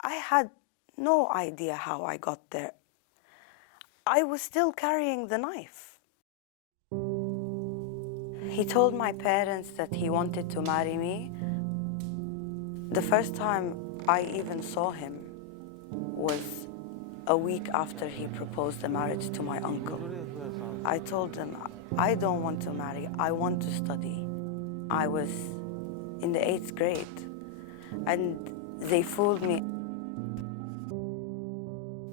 I had no idea how I got there. I was still carrying the knife. He told my parents that he wanted to marry me. The first time I even saw him was a week after he proposed the marriage to my uncle. I told them, I don't want to marry, I want to study. I was in the 8th grade, and they fooled me.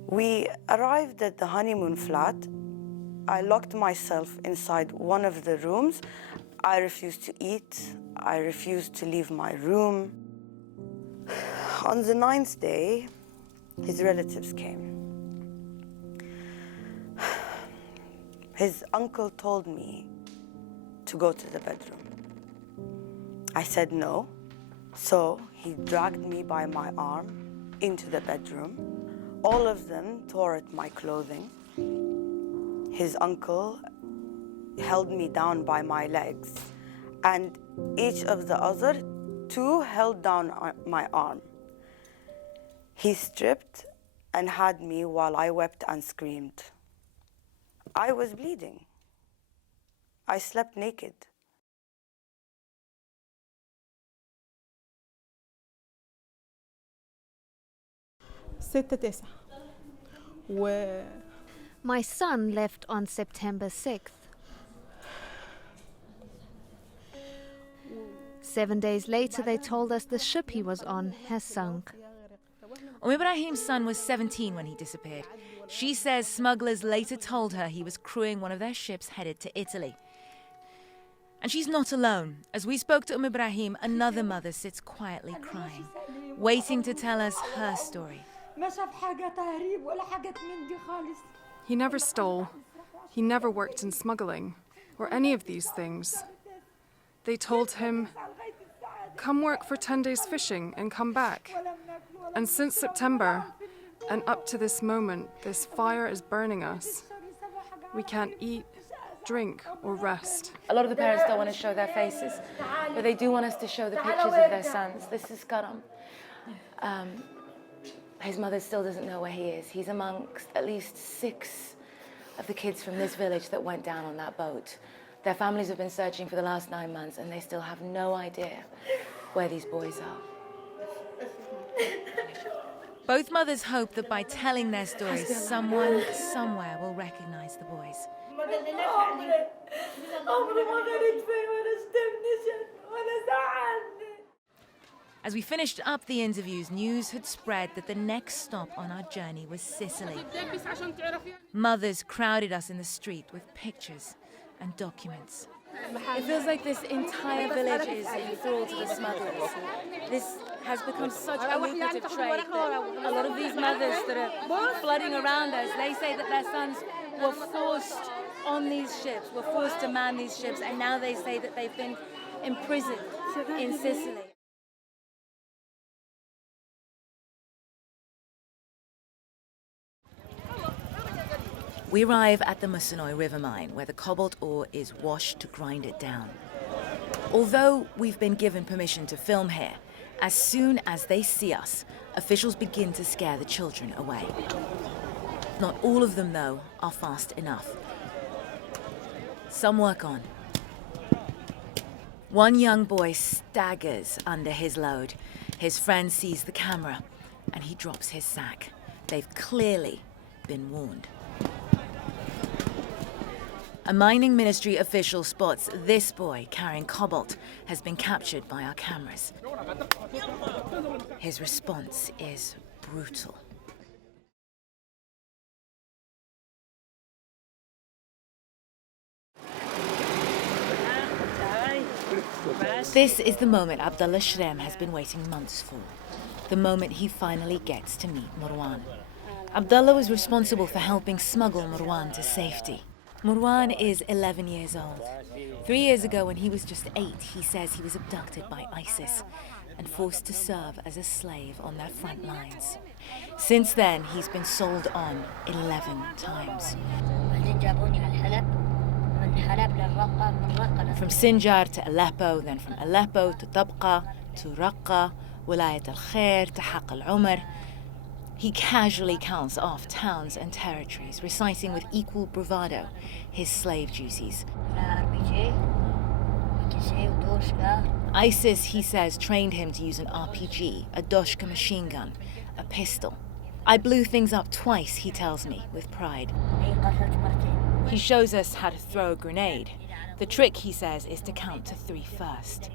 We arrived at the honeymoon flat. I locked myself inside one of the rooms. I refused to eat. I refused to leave my room. On the 9th day, his relatives came. His uncle told me to go to the bedroom. I said no, so he dragged me by my arm into the bedroom. All of them tore at my clothing. His uncle held me down by my legs, and each of the other two held down my arm. He stripped and had me while I wept and screamed. I was bleeding. I slept naked. My son left on September 6th. 7 days later, they told us the ship he was on has sunk. Ibrahim's son was 17 when he disappeared. She says smugglers later told her he was crewing one of their ships headed to Italy. And she's not alone. As we spoke to Ibrahim, another mother sits quietly crying, waiting to tell us her story. He never stole. He never worked in smuggling or any of these things. They told him, come work for 10 days fishing and come back. And since September, and up to this moment, this fire is burning us. We can't eat, drink, or rest. A lot of the parents don't want to show their faces, but they do want us to show the pictures of their sons. This is Karam. His mother still doesn't know where he is. He's amongst at least 6 of the kids from this village that went down on that boat. Their families have been searching for the last 9 months, and they still have no idea where these boys are. Both mothers hope that by telling their stories, someone, somewhere will recognize the boys. As we finished up the interviews, news had spread that the next stop on our journey was Sicily. Mothers crowded us in the street with pictures and documents. It feels like this entire village is enthralled to the smugglers. This has become such a lucrative trade that a lot of these mothers that are flooding around us, they say that their sons were forced on these ships, were forced to man these ships, and now they say that they've been imprisoned in Sicily. We arrive at the Musanoi River mine, where the cobalt ore is washed to grind it down. Although we've been given permission to film here, as soon as they see us, officials begin to scare the children away. Not all of them, though, are fast enough. Some work on. One young boy staggers under his load. His friend sees the camera, and he drops his sack. They've clearly been warned. A mining ministry official spots this boy carrying cobalt has been captured by our cameras. His response is brutal. This is the moment Abdullah Shrem has been waiting months for. The moment he finally gets to meet Marwan. Abdullah was responsible for helping smuggle Marwan to safety. Marwan is 11 years old. 3 years ago, when he was just 8, he says he was abducted by ISIS and forced to serve as a slave on their front lines. Since then, he's been sold on 11 times. From Sinjar to Aleppo, then from Aleppo to Tabqa to Raqqa, Wilayat al-Khair to Haq al-Umar. He casually counts off towns and territories, reciting with equal bravado his slave duties. ISIS, he says, trained him to use an RPG, a Doshka machine gun, a pistol. I blew things up twice, he tells me, with pride. He shows us how to throw a grenade. The trick, he says, is to count to 3 first.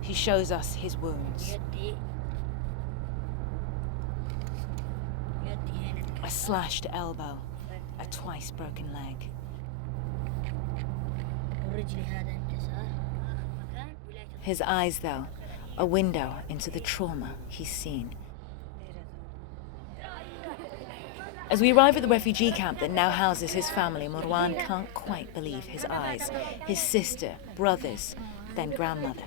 He shows us his wounds. A slashed elbow, a twice broken leg. His eyes, though, a window into the trauma he's seen. As we arrive at the refugee camp that now houses his family, Marwan can't quite believe his eyes. His sister, brothers, then grandmother.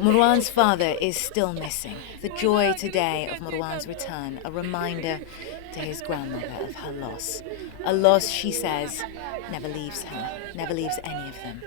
Marwan's father is still missing. The joy today of Marwan's return, a reminder to his grandmother of her loss. A loss, she says, never leaves her, never leaves any of them.